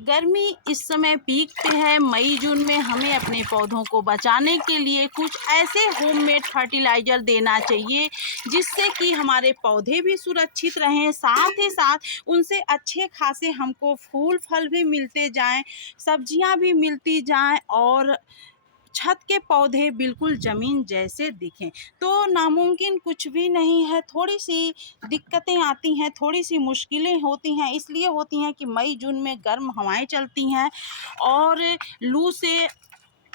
गर्मी इस समय पीक पे है। मई जून में हमें अपने पौधों को बचाने के लिए कुछ ऐसे होममेड फर्टिलाइज़र देना चाहिए जिससे कि हमारे पौधे भी सुरक्षित रहें, साथ ही साथ उनसे अच्छे खासे हमको फूल फल भी मिलते जाएं, सब्जियां भी मिलती जाएं और छत के पौधे बिल्कुल ज़मीन जैसे दिखें। तो नामुमकिन कुछ भी नहीं है, थोड़ी-सी दिक्कतें आती हैं, थोड़ी-सी मुश्किलें होती हैं, इसलिए होती हैं कि मई जून में गर्म हवाएँ चलती हैं और लू से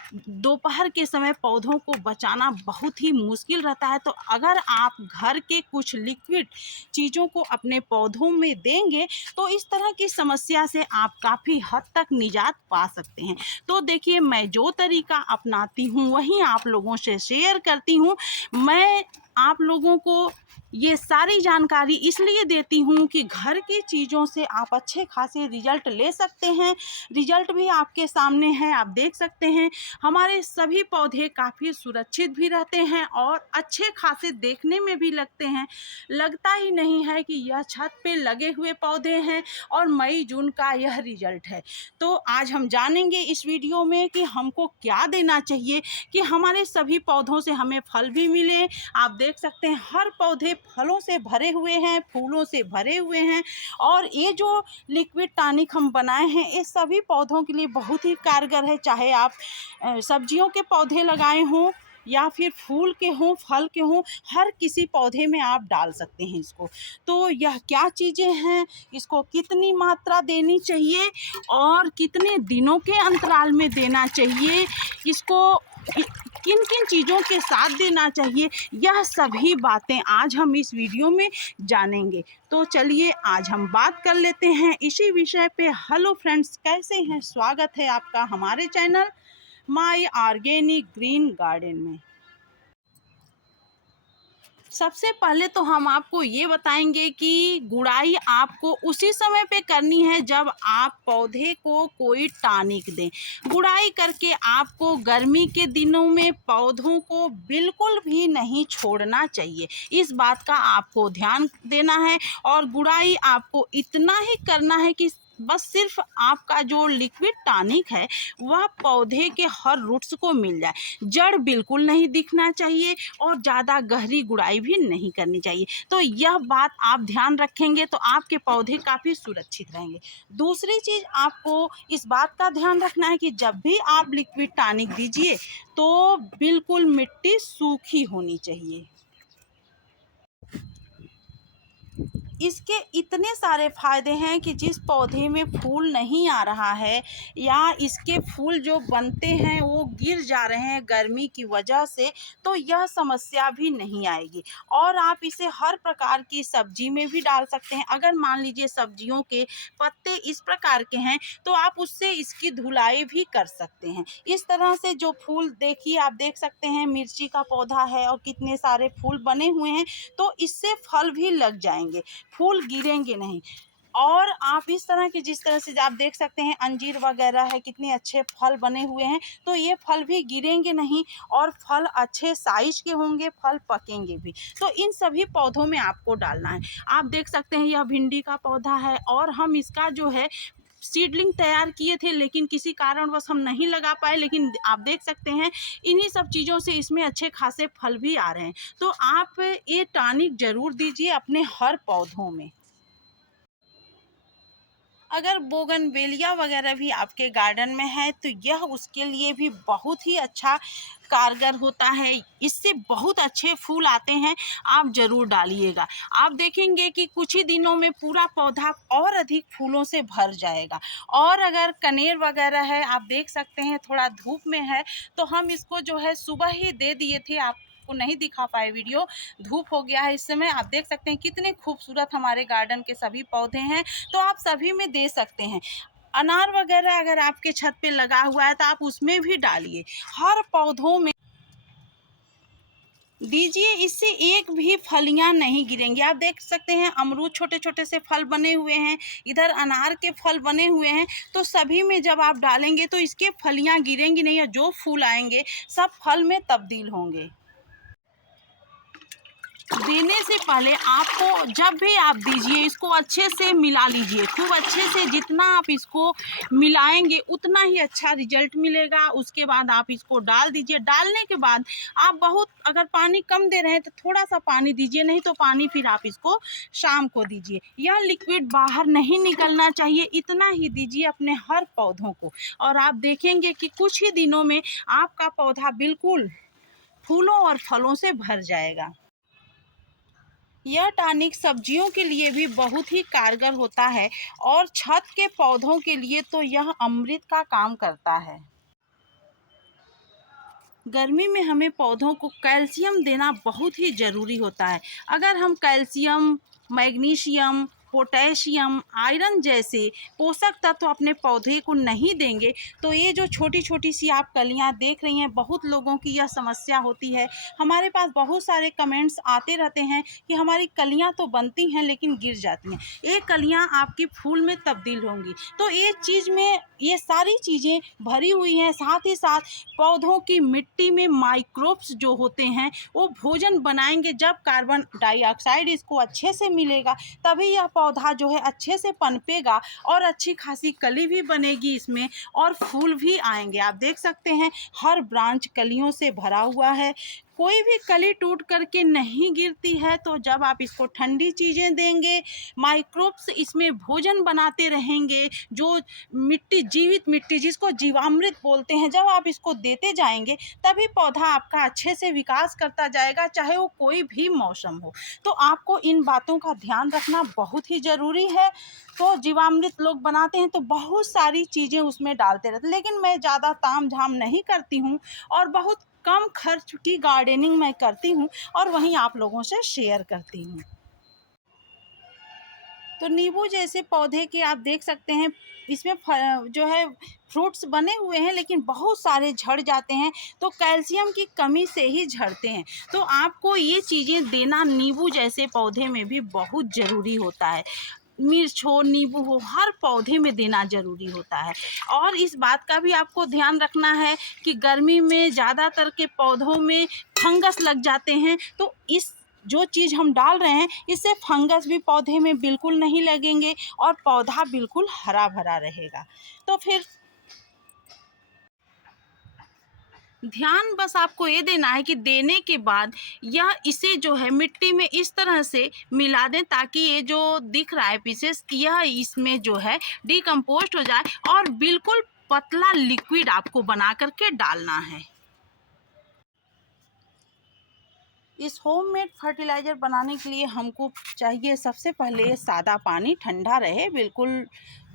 दोपहर के समय पौधों को बचाना बहुत ही मुश्किल रहता है। तो अगर आप घर के कुछ लिक्विड चीज़ों को अपने पौधों में देंगे तो इस तरह की समस्या से आप काफ़ी हद तक निजात पा सकते हैं। तो देखिए, मैं जो तरीका अपनाती हूँ वही आप लोगों से शेयर करती हूँ। मैं आप लोगों को ये सारी जानकारी इसलिए देती हूँ कि घर की चीज़ों से आप अच्छे खासे रिजल्ट ले सकते हैं। रिजल्ट भी आपके सामने है, आप देख सकते हैं। हमारे सभी पौधे काफ़ी सुरक्षित भी रहते हैं और अच्छे खासे देखने में भी लगते हैं। लगता ही नहीं है कि यह छत पे लगे हुए पौधे हैं और मई जून का यह रिजल्ट है। तो आज हम जानेंगे इस वीडियो में कि हमको क्या देना चाहिए कि हमारे सभी पौधों से हमें फल भी मिले। आप देख सकते हैं हर पौधे फलों से भरे हुए हैं, फूलों से भरे हुए हैं और ये जो लिक्विड टॉनिक हम बनाए हैं ये सभी पौधों के लिए बहुत ही कारगर है। चाहे आप सब्जियों के पौधे लगाए हों या फिर फूल के हों, फल के हों, हर किसी पौधे में आप डाल सकते हैं इसको। तो यह क्या चीज़ें हैं, इसको कितनी मात्रा देनी चाहिए और कितने दिनों के अंतराल में देना चाहिए, इसको किन किन चीज़ों के साथ देना चाहिए, यह सभी बातें आज हम इस वीडियो में जानेंगे। तो चलिए आज हम बात कर लेते हैं इसी विषय पे। हेलो फ्रेंड्स, कैसे हैं? स्वागत है आपका हमारे channel my organic green garden में। सबसे पहले तो हम आपको ये बताएंगे कि गुड़ाई आपको उसी समय पे करनी है जब आप पौधे को कोई टॉनिक दें। गुड़ाई करके आपको गर्मी के दिनों में पौधों को बिल्कुल भी नहीं छोड़ना चाहिए, इस बात का आपको ध्यान देना है। और गुड़ाई आपको इतना ही करना है कि बस सिर्फ आपका जो लिक्विड टॉनिक है वह पौधे के हर रूट्स को मिल जाए, जड़ बिल्कुल नहीं दिखना चाहिए और ज़्यादा गहरी गुड़ाई भी नहीं करनी चाहिए। तो यह बात आप ध्यान रखेंगे तो आपके पौधे काफ़ी सुरक्षित रहेंगे। दूसरी चीज़ आपको इस बात का ध्यान रखना है कि जब भी आप लिक्विड टॉनिक दीजिए तो बिल्कुल मिट्टी सूखी होनी चाहिए। इसके इतने सारे फ़ायदे हैं कि जिस पौधे में फूल नहीं आ रहा है या इसके फूल जो बनते हैं वो गिर जा रहे हैं गर्मी की वजह से, तो यह समस्या भी नहीं आएगी। और आप इसे हर प्रकार की सब्जी में भी डाल सकते हैं। अगर मान लीजिए सब्जियों के पत्ते इस प्रकार के हैं तो आप उससे इसकी धुलाई भी कर सकते हैं। इस तरह से जो फूल देखिए, आप देख सकते हैं मिर्ची का पौधा है और कितने सारे फूल बने हुए हैं, तो इससे फल भी लग जाएंगे, फूल गिरेंगे नहीं। और आप इस तरह के जिस तरह से आप देख सकते हैं अंजीर वगैरह है, कितने अच्छे फल बने हुए हैं, तो ये फल भी गिरेंगे नहीं और फल अच्छे साइज के होंगे, फल पकेंगे भी। तो इन सभी पौधों में आपको डालना है। आप देख सकते हैं यह भिंडी का पौधा है और हम इसका जो है सीडलिंग तैयार किए थे लेकिन किसी कारणवश हम नहीं लगा पाए, लेकिन आप देख सकते हैं इन्हीं सब चीज़ों से इसमें अच्छे खासे फल भी आ रहे हैं। तो आप ये टॉनिक ज़रूर दीजिए अपने हर पौधों में। अगर बोगनवेलिया वगैरह भी आपके गार्डन में है तो यह उसके लिए भी बहुत ही अच्छा कारगर होता है, इससे बहुत अच्छे फूल आते हैं। आप ज़रूर डालिएगा, आप देखेंगे कि कुछ ही दिनों में पूरा पौधा और अधिक फूलों से भर जाएगा। और अगर कनेर वगैरह है, आप देख सकते हैं थोड़ा धूप में है तो हम इसको जो है सुबह ही दे दिए थे, आपको नहीं दिखा पाए वीडियो, धूप हो गया है इस समय। आप देख सकते हैं कितने खूबसूरत हमारे गार्डन के सभी पौधे हैं, तो आप सभी में दे सकते हैं। अनार वगैरह अगर आपके छत पे लगा हुआ है तो आप उसमें भी डालिए, हर पौधों में दीजिए, इससे एक भी फलियां नहीं गिरेंगी। आप देख सकते हैं अमरूद छोटे छोटे से फल बने हुए हैं, इधर अनार के फल बने हुए हैं, तो सभी में जब आप डालेंगे तो इसके फलियां गिरेंगी नहीं और जो फूल आएंगे सब फल में तब्दील होंगे। देने से पहले आपको जब भी आप दीजिए इसको अच्छे से मिला लीजिए, खूब अच्छे से। जितना आप इसको मिलाएंगे उतना ही अच्छा रिजल्ट मिलेगा। उसके बाद आप इसको डाल दीजिए। डालने के बाद आप बहुत अगर पानी कम दे रहे हैं तो थोड़ा सा पानी दीजिए, नहीं तो पानी फिर आप इसको शाम को दीजिए। यह लिक्विड बाहर नहीं निकलना चाहिए, इतना ही दीजिए अपने हर पौधों को, और आप देखेंगे कि कुछ ही दिनों में आपका पौधा बिल्कुल फूलों और फलों से भर जाएगा। यह टॉनिक सब्जियों के लिए भी बहुत ही कारगर होता है और छत के पौधों के लिए तो यह अमृत का काम करता है। गर्मी में हमें पौधों को कैल्शियम देना बहुत ही ज़रूरी होता है। अगर हम कैल्शियम, मैग्नीशियम, पोटेशियम, आयरन जैसे पोषक तत्व अपने पौधे को नहीं देंगे तो ये जो छोटी छोटी सी आप कलियां देख रही हैं, बहुत लोगों की यह समस्या होती है। हमारे पास बहुत सारे कमेंट्स आते रहते हैं कि हमारी कलियां तो बनती हैं लेकिन गिर जाती हैं। ये कलियां आपकी फूल में तब्दील होंगी। तो ये चीज़ में ये सारी चीज़ें भरी हुई हैं। साथ ही साथ पौधों की मिट्टी में माइक्रोब्स जो होते हैं वो भोजन बनाएंगे। जब कार्बन डाइऑक्साइड इसको अच्छे से मिलेगा तभी यह पौधा जो है अच्छे से पनपेगा और अच्छी खासी कली भी बनेगी इसमें और फूल भी आएंगे। आप देख सकते हैं हर ब्रांच कलियों से भरा हुआ है, कोई भी कली टूट करके नहीं गिरती है। तो जब आप इसको ठंडी चीज़ें देंगे, माइक्रोब्स इसमें भोजन बनाते रहेंगे, जो मिट्टी, जीवित मिट्टी जिसको जीवामृत बोलते हैं, जब आप इसको देते जाएंगे तभी पौधा आपका अच्छे से विकास करता जाएगा, चाहे वो कोई भी मौसम हो। तो आपको इन बातों का ध्यान रखना बहुत ही ज़रूरी है। तो जीवामृत लोग बनाते हैं तो बहुत सारी चीज़ें उसमें डालते रहते हैं, लेकिन मैं ज़्यादा ताम झाम नहीं करती हूँ और बहुत कम खर्च की गार्डनिंग मैं करती हूँ और वहीं आप लोगों से शेयर करती हूँ। तो नींबू जैसे पौधे के आप देख सकते हैं इसमें जो है फ्रूट्स बने हुए हैं, लेकिन बहुत सारे झड़ जाते हैं। तो कैल्शियम की कमी से ही झड़ते हैं। तो आपको ये चीज़ें देना नींबू जैसे पौधे में भी बहुत ज़रूरी होता है। मिर्च हो, नींबू हो, हर पौधे में देना ज़रूरी होता है। और इस बात का भी आपको ध्यान रखना है कि गर्मी में ज़्यादातर के पौधों में फंगस लग जाते हैं। तो इस जो चीज़ हम डाल रहे हैं इससे फंगस भी पौधे में बिल्कुल नहीं लगेंगे और पौधा बिल्कुल हरा भरा रहेगा। तो फिर ध्यान बस आपको ये देना है कि देने के बाद यह इसे जो है मिट्टी में इस तरह से मिला दें ताकि ये जो दिख रहा है पीसेस यह इसमें जो है डिकम्पोस्ट हो जाए और बिल्कुल पतला लिक्विड आपको बना करके डालना है। इस होममेड फर्टिलाइज़र बनाने के लिए हमको चाहिए सबसे पहले सादा पानी, ठंडा रहे बिल्कुल।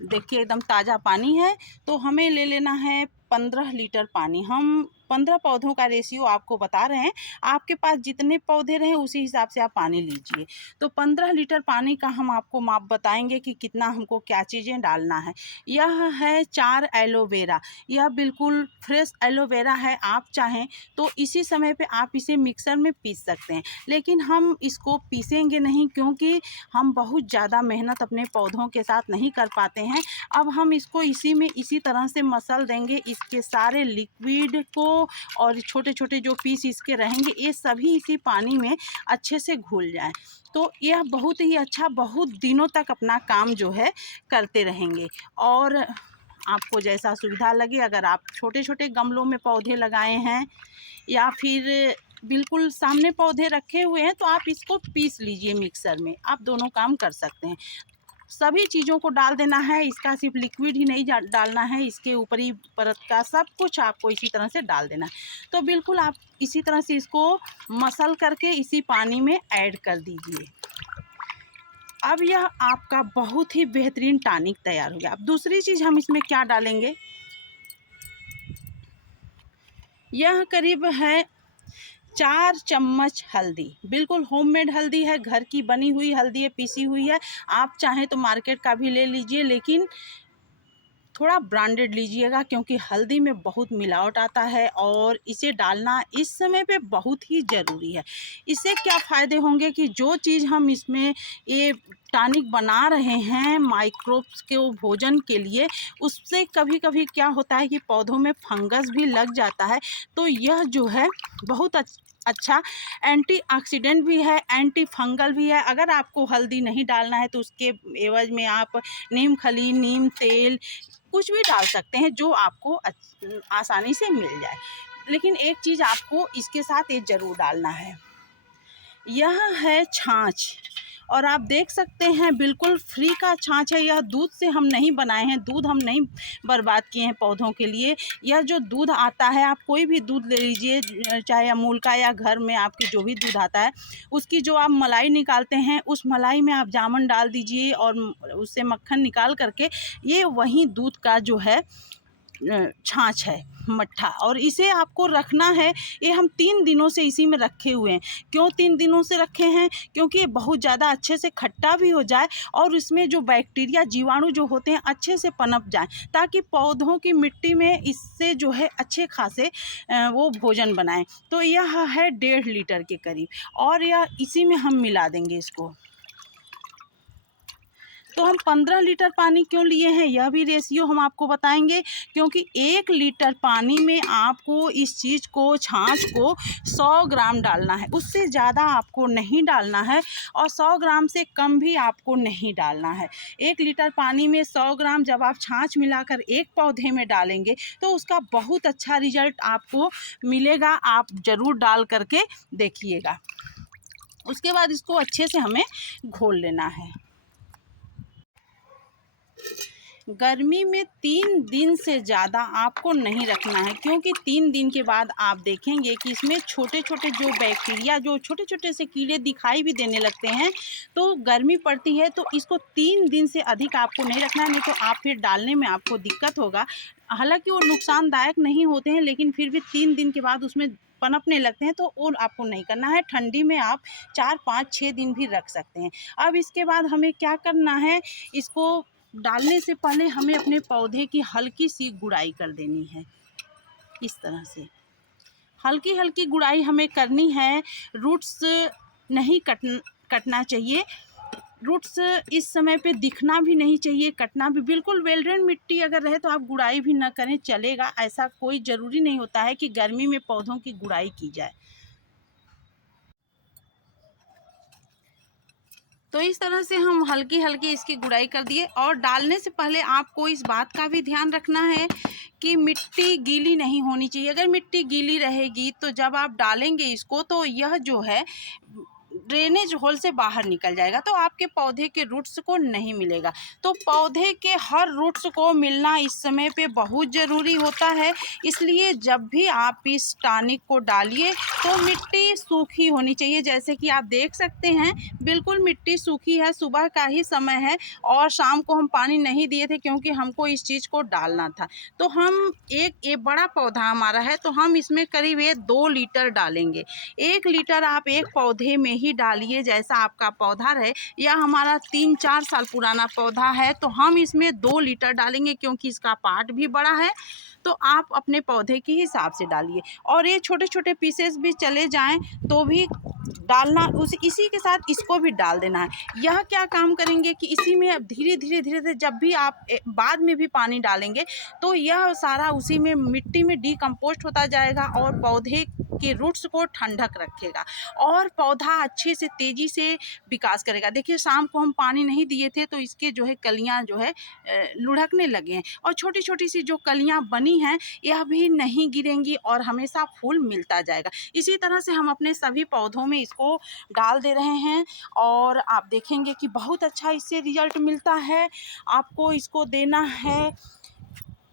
देखिए एकदम ताज़ा पानी है। तो हमें ले लेना है 15 लीटर पानी। हम 15 पौधों का रेशियो आपको बता रहे हैं, आपके पास जितने पौधे रहें उसी हिसाब से आप पानी लीजिए। तो 15 लीटर पानी का हम आपको माप बताएंगे कि कितना हमको क्या चीज़ें डालना है। यह है 4 एलोवेरा, यह बिल्कुल फ्रेश एलोवेरा है। आप चाहें तो इसी समय पे आप इसे मिक्सर में पीस सकते हैं, लेकिन हम इसको पीसेंगे नहीं क्योंकि हम बहुत ज़्यादा मेहनत अपने पौधों के साथ नहीं कर पाते हैं। अब हम इसको इसी में इसी तरह से मसल देंगे, इसके सारे लिक्विड को और छोटे छोटे जो पीस इसके रहेंगे ये सभी इसी पानी में अच्छे से घुल जाएं। तो यह बहुत ही अच्छा, बहुत दिनों तक अपना काम जो है करते रहेंगे। और आपको जैसा सुविधा लगे, अगर आप छोटे छोटे गमलों में पौधे लगाए हैं या फिर बिल्कुल सामने पौधे रखे हुए हैं तो आप इसको पीस लीजिए मिक्सर में, आप दोनों काम कर सकते हैं। सभी चीज़ों को डाल देना है, इसका सिर्फ लिक्विड ही नहीं डालना है, इसके ऊपरी परत का सब कुछ आपको इसी तरह से डाल देना है। तो बिल्कुल आप इसी तरह से इसको मसल करके इसी पानी में ऐड कर दीजिए। अब यह आपका बहुत ही बेहतरीन टॉनिक तैयार हो गया। अब दूसरी चीज़ हम इसमें क्या डालेंगे, यह करीब है 4 चम्मच हल्दी, बिल्कुल होममेड हल्दी है, घर की बनी हुई हल्दी है, पीसी हुई है। आप चाहें तो मार्केट का भी ले लीजिए, लेकिन थोड़ा ब्रांडेड लीजिएगा क्योंकि हल्दी में बहुत मिलावट आता है और इसे डालना इस समय पे बहुत ही ज़रूरी है। इससे क्या फ़ायदे होंगे कि जो चीज़ हम इसमें ये टॉनिक बना रहे हैं माइक्रोब्स के भोजन के लिए, उससे कभी कभी क्या होता है कि पौधों में फंगस भी लग जाता है। तो यह जो है बहुत अच्छा एंटीऑक्सीडेंट भी है, एंटी फंगल भी है। अगर आपको हल्दी नहीं डालना है तो उसके एवज में आप नीम खली, नीम तेल कुछ भी डाल सकते हैं जो आपको आसानी से मिल जाए। लेकिन एक चीज़ आपको इसके साथ ये ज़रूर डालना है, यह है छाछ। और आप देख सकते हैं बिल्कुल फ्री का छाछ है। यह दूध से हम नहीं बनाए हैं, दूध हम नहीं बर्बाद किए हैं पौधों के लिए। यह जो दूध आता है, आप कोई भी दूध ले लीजिए, चाहे अमूल का या घर में आपके जो भी दूध आता है, उसकी जो आप मलाई निकालते हैं, उस मलाई में आप जामुन डाल दीजिए और उससे मक्खन निकाल करके, ये वही दूध का जो है छाछ है, मट्ठा। और इसे आपको रखना है, ये हम 3 दिनों से इसी में रखे हुए हैं। क्यों 3 दिनों से रखे हैं? क्योंकि ये बहुत ज़्यादा अच्छे से खट्टा भी हो जाए और इसमें जो बैक्टीरिया, जीवाणु जो होते हैं अच्छे से पनप जाएं, ताकि पौधों की मिट्टी में इससे जो है अच्छे खासे वो भोजन बनाएं। तो यह है 1.5 लीटर के करीब, और यह इसी में हम मिला देंगे इसको। तो हम 15 लीटर पानी क्यों लिए हैं, यह भी रेशियो हम आपको बताएंगे। क्योंकि 1 लीटर पानी में आपको इस चीज़ को, छाछ को 100 ग्राम डालना है, उससे ज़्यादा आपको नहीं डालना है और 100 ग्राम से कम भी आपको नहीं डालना है। 1 लीटर पानी में 100 ग्राम जब आप छाछ मिलाकर एक पौधे में डालेंगे तो उसका बहुत अच्छा रिजल्ट आपको मिलेगा। आप ज़रूर डाल करके देखिएगा। उसके बाद इसको अच्छे से हमें घोल लेना है। गर्मी में 3 दिन से ज़्यादा आपको नहीं रखना है, क्योंकि 3 दिन के बाद आप देखेंगे कि इसमें छोटे छोटे जो बैक्टीरिया, जो छोटे छोटे से कीड़े दिखाई भी देने लगते हैं। तो गर्मी पड़ती है तो इसको 3 दिन से अधिक आपको नहीं रखना है, नहीं तो आप फिर डालने में आपको दिक्कत होगा। हालांकि वो नुकसानदायक नहीं होते हैं, लेकिन फिर भी 3 दिन के बाद उसमें पनपने लगते हैं, तो वो आपको नहीं करना है। ठंडी में आप 4, 5, 6 दिन भी रख सकते हैं। अब इसके बाद हमें क्या करना है, इसको डालने से पहले हमें अपने पौधे की हल्की सी गुड़ाई कर देनी है। इस तरह से हल्की हल्की गुड़ाई हमें करनी है। रूट्स नहीं कटना चाहिए। रूट्स इस समय पे दिखना भी नहीं चाहिए, कटना भी। बिल्कुल वेल ड्रेन मिट्टी अगर रहे तो आप गुड़ाई भी ना करें, चलेगा। ऐसा कोई ज़रूरी नहीं होता है कि गर्मी में पौधों की गुड़ाई की जाए। तो इस तरह से हम हल्की हल्की इसकी गुड़ाई कर दिए। और डालने से पहले आपको इस बात का भी ध्यान रखना है कि मिट्टी गीली नहीं होनी चाहिए। अगर मिट्टी गीली रहेगी तो जब आप डालेंगे इसको, तो यह जो है ड्रेनेज होल से बाहर निकल जाएगा, तो आपके पौधे के रूट्स को नहीं मिलेगा। तो पौधे के हर रूट्स को मिलना इस समय पे बहुत ज़रूरी होता है। इसलिए जब भी आप इस टॉनिक को डालिए तो मिट्टी सूखी होनी चाहिए। जैसे कि आप देख सकते हैं बिल्कुल मिट्टी सूखी है। सुबह का ही समय है और शाम को हम पानी नहीं दिए थे, क्योंकि हमको इस चीज़ को डालना था। तो हम ये बड़ा पौधा हमारा है, तो हम इसमें करीब 2 लीटर डालेंगे। 1 लीटर आप एक पौधे में ही डालिए, जैसा आपका पौधा रहे। यह हमारा 3-4 साल पुराना पौधा है, तो हम इसमें 2 लीटर डालेंगे, क्योंकि इसका पार्ट भी बड़ा है। तो आप अपने पौधे के हिसाब से डालिए। और ये छोटे छोटे पीसेस भी चले जाएं तो भी डालना, इसी के साथ इसको भी डाल देना है। यह क्या काम करेंगे कि इसी में धीरे धीरे जब भी आप बाद में भी पानी डालेंगे तो यह सारा उसी में मिट्टी में डिकम्पोस्ट होता जाएगा और पौधे के रूट्स को ठंडक रखेगा और पौधा अच्छे से तेज़ी से विकास करेगा। देखिए शाम को हम पानी नहीं दिए थे तो इसके जो है कलियां जो है लुढ़कने लगे हैं, और छोटी छोटी सी जो कलियां बनी हैं यह भी नहीं गिरेंगी और हमेशा फूल मिलता जाएगा। इसी तरह से हम अपने सभी पौधों में इसको डाल दे रहे हैं और आप देखेंगे कि बहुत अच्छा इससे रिजल्ट मिलता है। आपको इसको देना है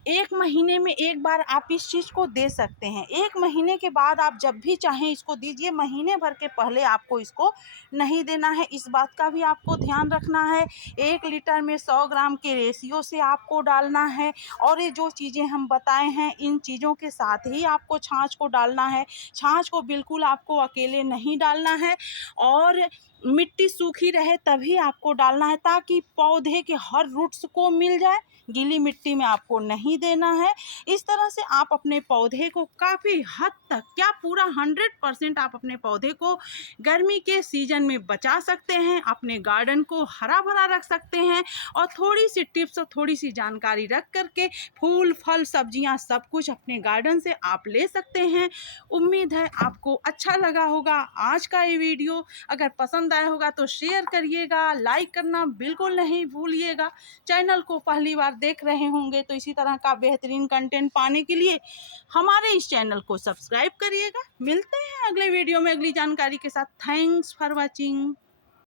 1 महीने में एक बार आप इस चीज़ को दे सकते हैं। 1 महीने के बाद आप जब भी चाहें इसको दीजिए, महीने भर के पहले आपको इसको नहीं देना है। इस बात का भी आपको ध्यान रखना है। 1 लीटर में 100 ग्राम के रेशियो से आपको डालना है। और ये जो चीज़ें हम बताए हैं इन चीज़ों के साथ ही आपको छाछ को डालना है। छाछ को बिल्कुल आपको अकेले नहीं डालना है। और मिट्टी सूखी रहे तभी आपको डालना है, ताकि पौधे के हर रूट्स को मिल जाए। गीली मिट्टी में आपको नहीं देना है। इस तरह से आप अपने पौधे को काफ़ी हद तक, क्या पूरा 100% आप अपने पौधे को गर्मी के सीजन में बचा सकते हैं, अपने गार्डन को हरा भरा रख सकते हैं। और थोड़ी सी टिप्स और थोड़ी सी जानकारी रख करके फूल फल सब्जियां सब कुछ अपने गार्डन से आप ले सकते हैं। उम्मीद है आपको अच्छा लगा होगा आज का ये वीडियो। अगर पसंद आया होगा तो शेयर करिएगा, लाइक करना बिल्कुल नहीं भूलिएगा। चैनल को पहली बार देख रहे होंगे तो इसी तरह का बेहतरीन कंटेंट पाने के लिए हमारे इस चैनल को सब्सक्राइब करिएगा। मिलते हैं अगले वीडियो में अगली जानकारी के साथ। Thanks for watching.